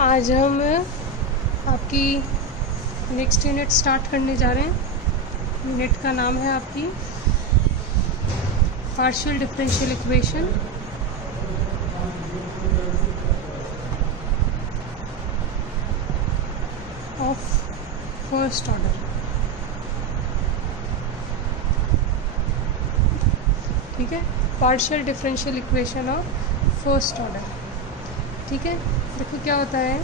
आज हम आपकी नेक्स्ट यूनिट स्टार्ट करने जा रहे हैं। यूनिट का नाम है आपकी partial differential equation of first order. ठीक है, partial differential equation of first order. ठीक है, देखो क्या होता है,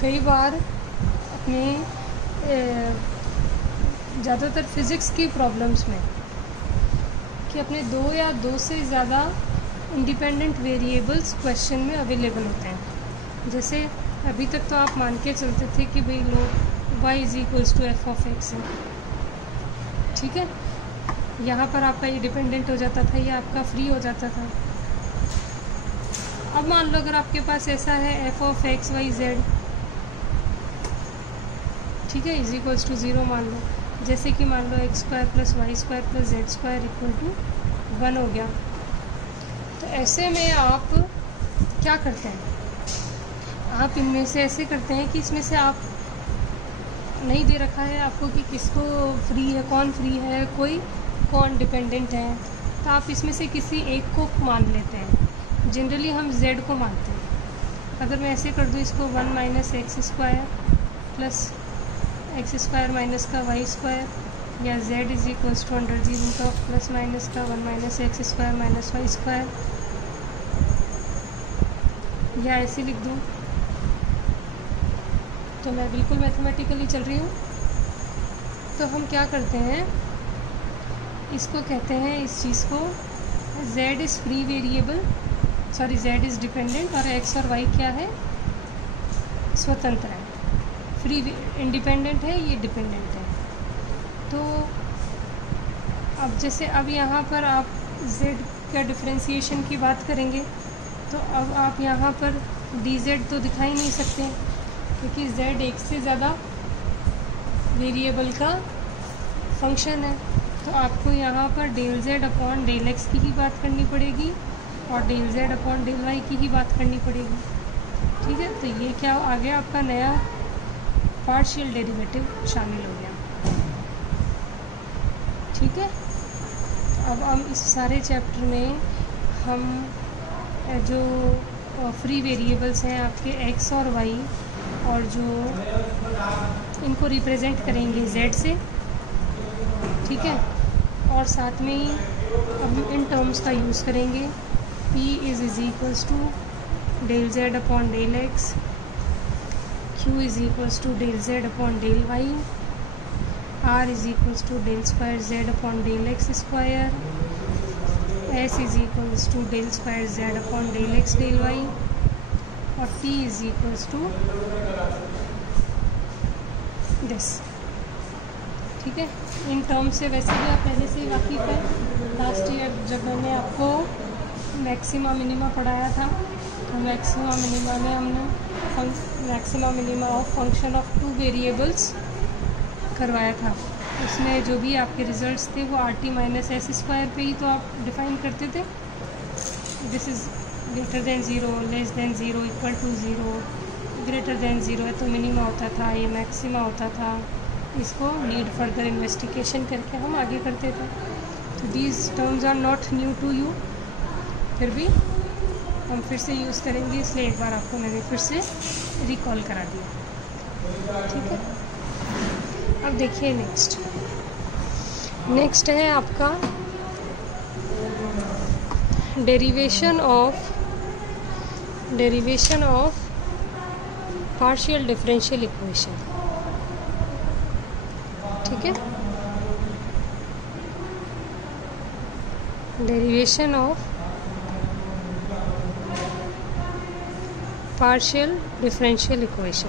कई बार अपने ज़्यादातर फिज़िक्स की प्रॉब्लम्स में कि अपने दो या दो से ज़्यादा इंडिपेंडेंट वेरिएबल्स क्वेश्चन में अवेलेबल होते हैं। जैसे अभी तक तो आप मान के चलते थे कि भाई लो y = f(x) है। ठीक है, यहाँ पर आपका ये डिपेंडेंट हो जाता था, ये आपका फ्री हो जाता था। अब मान लो अगर आपके पास ऐसा है f(x, y, z), ठीक है, = 0 मान लो। जैसे कि मान लो x² + y² + z² = 1 हो गया। तो ऐसे में आप क्या करते हैं, आप इनमें से ऐसे करते हैं कि इसमें से आप नहीं दे रखा है आपको कि किसको फ्री है, कौन फ्री है, कौन डिपेंडेंट है, तो आप इसमें से किसी एक को मान लेते हैं। जनरली हम z को मानते हैं। अगर मैं ऐसे कर दूँ इसको 1 - x² + x² - y² या z = √(+- का 1 - x² - y², या ऐसे लिख दूँ, तो मैं बिल्कुल मैथमेटिकली चल रही हूँ। तो हम क्या करते हैं, इसको कहते हैं, इस चीज़ को z is free variable, z is dependent और x और y क्या है, स्वतंत्र है। फ्री इंडिपेंडेंट है, ये डिपेंडेंट है। तो अब जैसे अब यहाँ पर आप z का डिफरेंशिएशन की बात करेंगे, तो अब आप यहाँ पर dz तो दिखा ही नहीं सकते क्योंकि z एक से ज़्यादा वेरिएबल का फंक्शन है। तो आपको यहाँ पर ∂z/∂x की ही बात करनी पड़ेगी और ∂z/∂y की ही बात करनी पड़ेगी। ठीक है, तो ये क्या आ गया, आपका नया पार्शियल डेरिवेटिव शामिल हो गया। ठीक है, तो अब हम इस सारे चैप्टर में हम जो फ्री वेरिएबल्स हैं आपके x और y, और जो इनको रिप्रेजेंट करेंगे z से। ठीक है, और साथ में ही अब इन टर्म्स का यूज़ करेंगे। P = ∂z/∂x, Q = ∂z/∂y, R = ∂2z/∂x², S = ∂2z/∂x/∂y, और T = दिस। ठीक है, इन टर्म्स से वैसे भी आप पहले से ही वाकिफ़ है। लास्ट ईयर जब मैंने आपको मैक्सिमा मिनिमा पढ़ाया था, तो मैक्सिमा मिनिमा में हमने maxima minima of function of 2 variables करवाया था। उसमें जो भी आपके रिजल्ट्स थे वो RT - s² पे ही तो आप डिफ़ाइन करते थे। दिस इज़ > 0, <0, = 0, <0 है तो मिनिमा होता था, ये मैक्सिमा होता था। इसको नीड फर्दर इन्वेस्टिगेशन करके हम आगे करते थे। तो these terms are not new to you, फिर भी हम फिर से यूज़ करेंगे, इसलिए एक बार आपको मैंने फिर से रिकॉल करा दिया। ठीक है, अब देखिए नेक्स्ट है आपका derivation of partial differential equation. ठीक है, derivation of partial differential equation.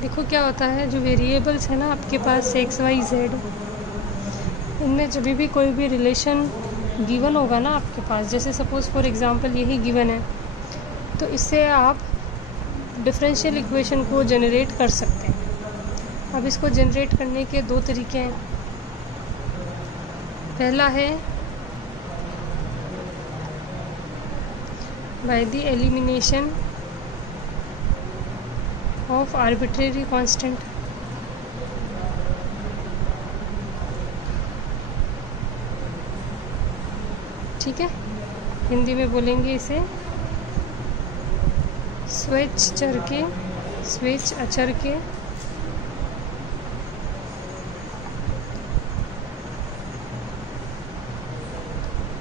देखो क्या होता है, जो वेरिएबल्स है ना आपके पास x, y, z, इनमें जब भी कोई भी रिलेशन गिवन होगा ना आपके पास, जैसे सपोज़ फॉर एग्जांपल यही गिवन है, तो इससे आप डिफरेंशियल इक्वेशन को जनरेट कर सकते हैं। अब इसको जनरेट करने के 2 तरीके हैं। पहला है by the elimination of arbitrary constant. ठीक है, हिंदी में बोलेंगे इसे स्वेच्छ अचर के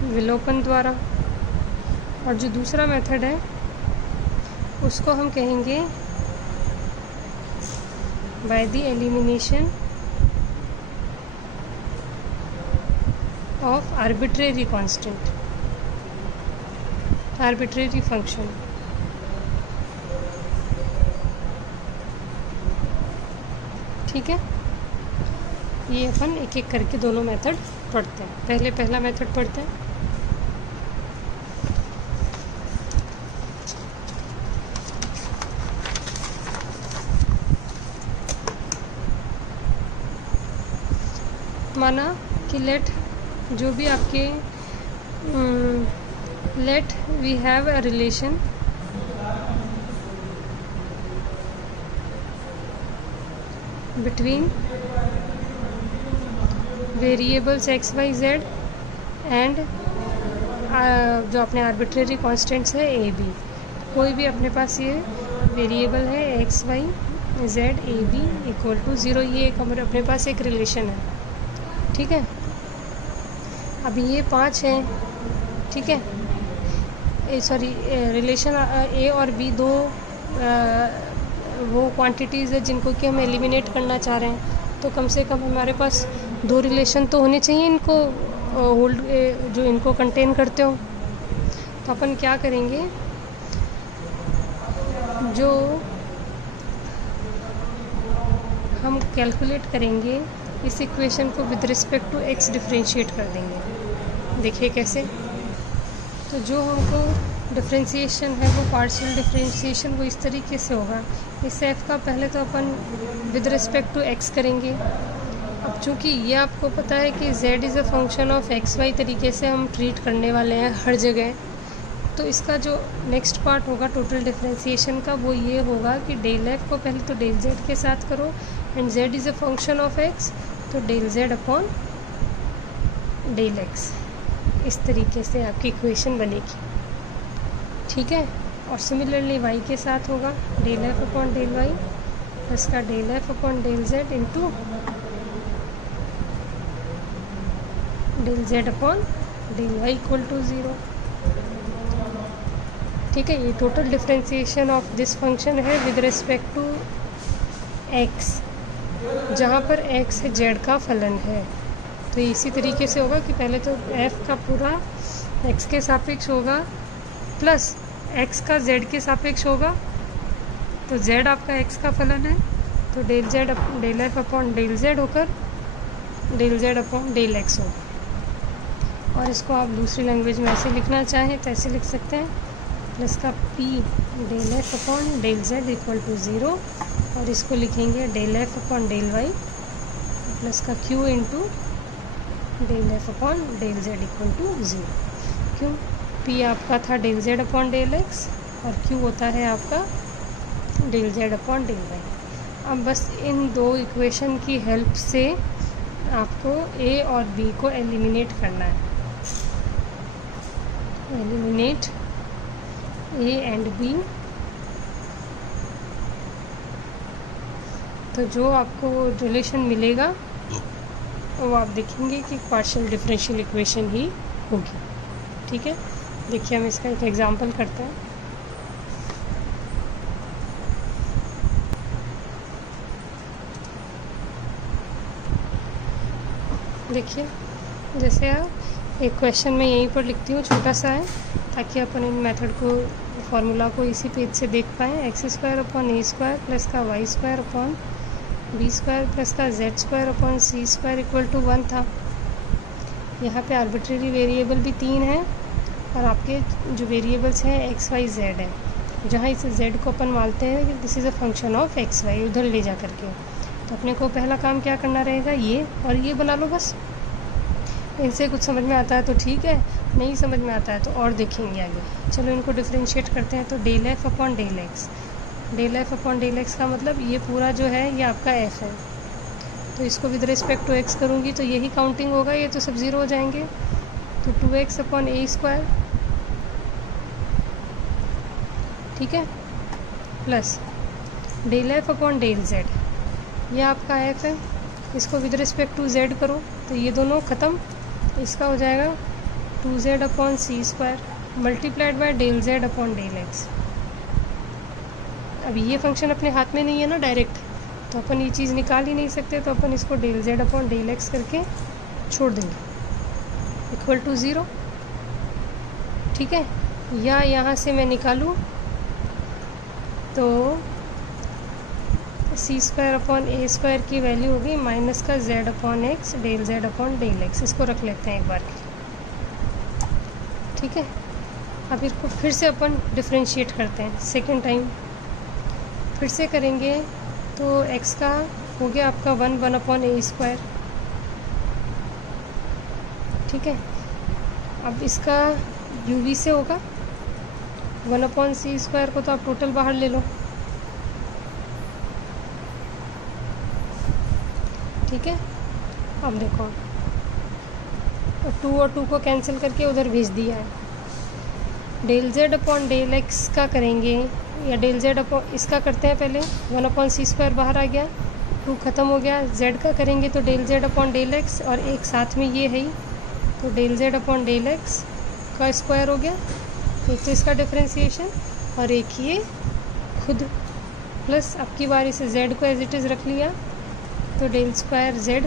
विलोपन द्वारा। और जो दूसरा मेथड है उसको हम कहेंगे by the elimination of arbitrary constant, arbitrary function. ठीक है, ये अपन एक एक करके दोनों मेथड पढ़ते हैं। पहले पहला मेथड पढ़ते हैं। माना कि लेट जो भी आपके let we have a relation between variables x y z and जो अपने आर्बिट्रेरी कांस्टेंट्स है ए बी। कोई भी अपने पास ये वेरिएबल है x y z a b equal to 0, ये एक अपने पास एक रिलेशन है। ठीक है, अभी ये 5 हैं। ठीक है, सॉरी रिलेशन ए और बी दो वो क्वांटिटीज़ है जिनको कि हम एलिमिनेट करना चाह रहे हैं। तो कम से कम हमारे पास 2 रिलेशन तो होने चाहिए इनको होल्ड जो इनको कंटेन करते हो। तो अपन क्या करेंगे, जो हम कैलकुलेट करेंगे इस इक्वेशन को with respect to x differentiate कर देंगे। देखिए कैसे। तो जो हमको डिफरेंशिएशन है वो पार्शियल डिफरेंशिएशन वो इस तरीके से होगा। इस एफ का पहले तो अपन विद रिस्पेक्ट टू एक्स करेंगे। अब चूँकि ये आपको पता है कि z is a function of x y तरीके से हम ट्रीट करने वाले हैं हर जगह, तो इसका जो नेक्स्ट पार्ट होगा टोटल डिफरेंशिएशन का वो ये होगा कि डेल एफ को पहले तो डेल z के साथ करो and z is a function of x, तो del z upon del x। इस तरीके से आपकी इक्वेशन बनेगी। ठीक है, और सिमिलरली y के साथ होगा del F upon del Y plus का del F upon del z into del z upon del Y equal to 0। ठीक है, ये total differentiation of this function है विद रिस्पेक्ट टू x, जहाँ पर x है z का फलन है। तो इसी तरीके से होगा कि पहले तो f का पूरा x के सापेक्ष होगा प्लस x का z के सापेक्ष होगा। तो z आपका x का फलन है, तो del z del F upon del z होकर del z upon del x होगा। और इसको आप दूसरी लैंग्वेज में ऐसे लिखना चाहें तो ऐसे लिख सकते हैं, प्लस का p del F upon del z equal to 0, और इसको लिखेंगे del F upon del Y plus का q into del F upon del z equal to 0। क्यों, p आपका था del z upon del x और q होता है आपका del z upon del y. अब बस इन दो इक्वेशन की हेल्प से आपको a और b को एलिमिनेट करना है। Eliminate a and b। तो जो आपको रिलेशन मिलेगा वो आप देखेंगे कि पार्शियल डिफरेंशियल इक्वेशन ही होगी। ठीक है, देखिए हम इसका एक एग्जांपल करते हैं। देखिए, जैसे एक क्वेश्चन मैं यहीं पर लिखती हूँ, छोटा सा है ताकि अपन इन मेथड को फार्मूला को इसी पेज से देख पाएँ। X square upon A square plus का Y square upon B square plus का Z square upon C square equal to 1 था। यहाँ पे आर्बिट्रेरी वेरिएबल भी 3 है और आपके जो वेरिएबल्स हैं एक्स वाई जेड है, जहाँ इस जेड को अपन मानते हैं कि this is a function of x y उधर ले जा करके। तो अपने को पहला काम क्या करना रहेगा, ये और ये बना लो बस। इनसे कुछ समझ में आता है तो ठीक है, नहीं समझ में आता है तो और देखेंगे आगे। चलो इनको डिफ्रेंशिएट करते हैं। तो del F upon del x, del F upon del x का मतलब ये पूरा जो है ये आपका एफ है, तो इसको विद रिस्पेक्ट टू एक्स करूँगी तो यही काउंटिंग होगा, ये तो सब ज़ीरो हो जाएंगे। तो 2x अपॉन ए स्क्वायर, ठीक है, plus del F upon del z, ये आपका एफ है, इसको विद रिस्पेक्ट टू जेड करो तो ये दोनों ख़त्म, इसका हो जाएगा 2z upon C square multiplied by del Z upon del x. अब ये फंक्शन अपने हाथ में नहीं है ना डायरेक्ट, तो अपन ये चीज़ निकाल ही नहीं सकते, तो अपन इसको del Z upon del X करके छोड़ देंगे इक्वल टू ज़ीरो, ठीक है। या यहाँ से मैं निकालूँ तो C square upon A square की वैल्यू होगी माइनस का Z upon X del Z upon del X. इसको रख लेते हैं एक बार, ठीक है। अब इसको फिर से अपन डिफ्रेंशिएट करते हैं सेकेंड टाइम, फिर से करेंगे तो x का हो गया आपका 1 अपॉन ए स्क्वायर, ठीक है। अब इसका u v से होगा 1 अपॉन सी स्क्वायर को तो आप टोटल बाहर ले लो, ठीक है। अब देखो 2 और 2 को कैंसिल करके उधर भेज दिया है। Del Z upon del x का करेंगे या डेल जेड अपॉन इसका करते हैं पहले, 1 अपॉन सी स्क्वायर बाहर आ गया, 2 ख़त्म हो गया। जेड का करेंगे तो del Z upon del X और एक साथ में ये है ही, तो del Z upon del x का स्क्वायर हो गया, एक तो इसका डिफ्रेंसीशन और एक ये खुद, प्लस अब की बारी से जेड को एज इट इज़ रख लिया तो del square Z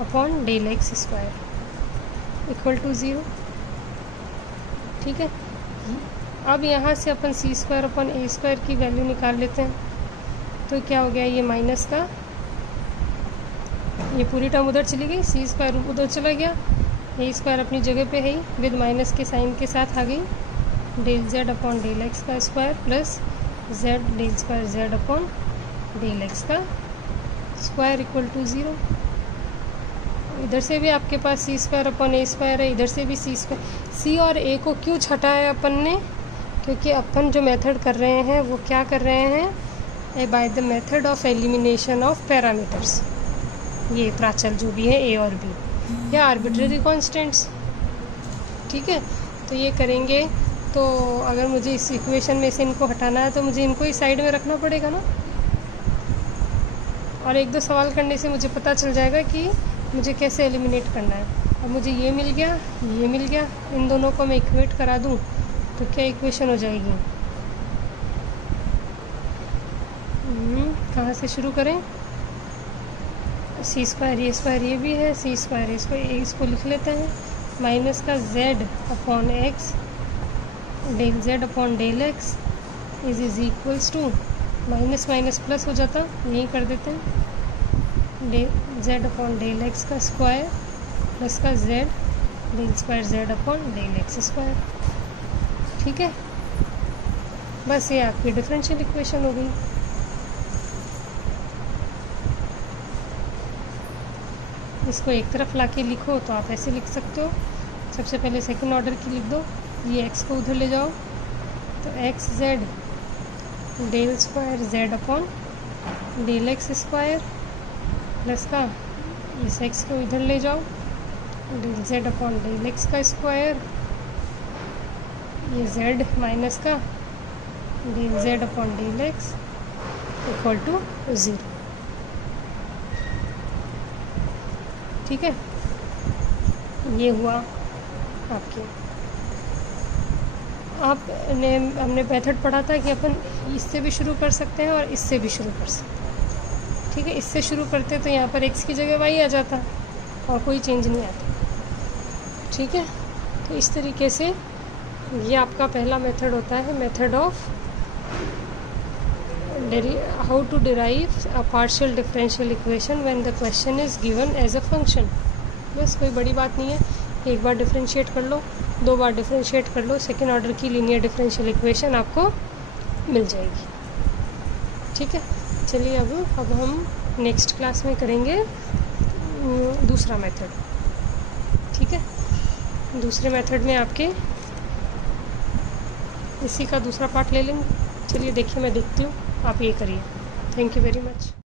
upon del X square equal to zero, ठीक है। अब यहाँ से अपन C square upon A square की वैल्यू निकाल लेते हैं, तो क्या हो गया, ये माइनस का ये पूरी टर्म उधर चली गई, सी स्क्वायर उधर चला गया, ए स्क्वायर अपनी जगह पे है ही विद माइनस के साइन के साथ आ गई, del Z upon del x का square plus Z del square Z upon del x का स्क्वायर इक्वल टू ज़ीरो। इधर से भी आपके पास C square upon A square है, इधर से भी सी स्क्वायर। सी और ए को क्यों छटा है अपन ने, क्योंकि अपन जो मेथड कर रहे हैं वो क्या कर रहे हैं, by the method of elimination of parameters, ये प्राचल जो भी है ए और बी या आर्बिट्रेरी कॉन्स्टेंट्स, ठीक है। तो ये करेंगे तो अगर मुझे इस इक्वेशन में से इनको हटाना है तो मुझे इनको ही साइड में रखना पड़ेगा ना, और एक दो सवाल करने से मुझे पता चल जाएगा कि मुझे कैसे एलिमिनेट करना है। अब मुझे ये मिल गया, ये मिल गया, इन दोनों को मैं इक्वेट करा दूँ तो क्या इक्वेशन हो जाएगी। कहाँ से शुरू करें, सी स्क्वायर ये भी है, सी स्क्वायर इसको लिख लेते हैं, माइनस का Z upon X del Z upon del X is equals to, minus minus plus हो जाता, यही कर देते हैं, del Z upon del x का स्क्वायर प्लस का Z del square Z upon del X square, ठीक है। बस ये आपकी डिफरेंशियल इक्वेशन हो गई। इसको एक तरफ लाके लिखो तो आप ऐसे लिख सकते हो, सबसे पहले सेकंड ऑर्डर की लिख दो, ये x को उधर ले जाओ तो X Z del square Z upon del X square plus का इस x को इधर ले जाओ del Z upon del x का स्क्वायर, ये z माइनस का del Z upon del X equal to 0, ठीक है। ये हुआ आपके, हमने मेथड पढ़ा था कि अपन इससे भी शुरू कर सकते हैं और इससे भी शुरू कर सकते हैं, ठीक है। इससे शुरू करते तो यहाँ पर x की जगह y आ जाता और कोई चेंज नहीं आता, ठीक है। तो इस तरीके से ये आपका पहला मेथड होता है, method of how to derive a partial differential equation when the question is given as a function। बस कोई बड़ी बात नहीं है, एक बार डिफ्रेंशिएट कर लो, दो बार डिफ्रेंशिएट कर लो, सेकेंड ऑर्डर की लीनियर डिफरेंशियल इक्वेशन आपको मिल जाएगी, ठीक है। चलिए अब हम नेक्स्ट क्लास में करेंगे दूसरा मेथड। ठीक है, दूसरे मेथड में आपके इसी का दूसरा पार्ट ले लेंगे। चलिए देखिए, मैं देखती हूँ, आप ये करिए। Thank you very much.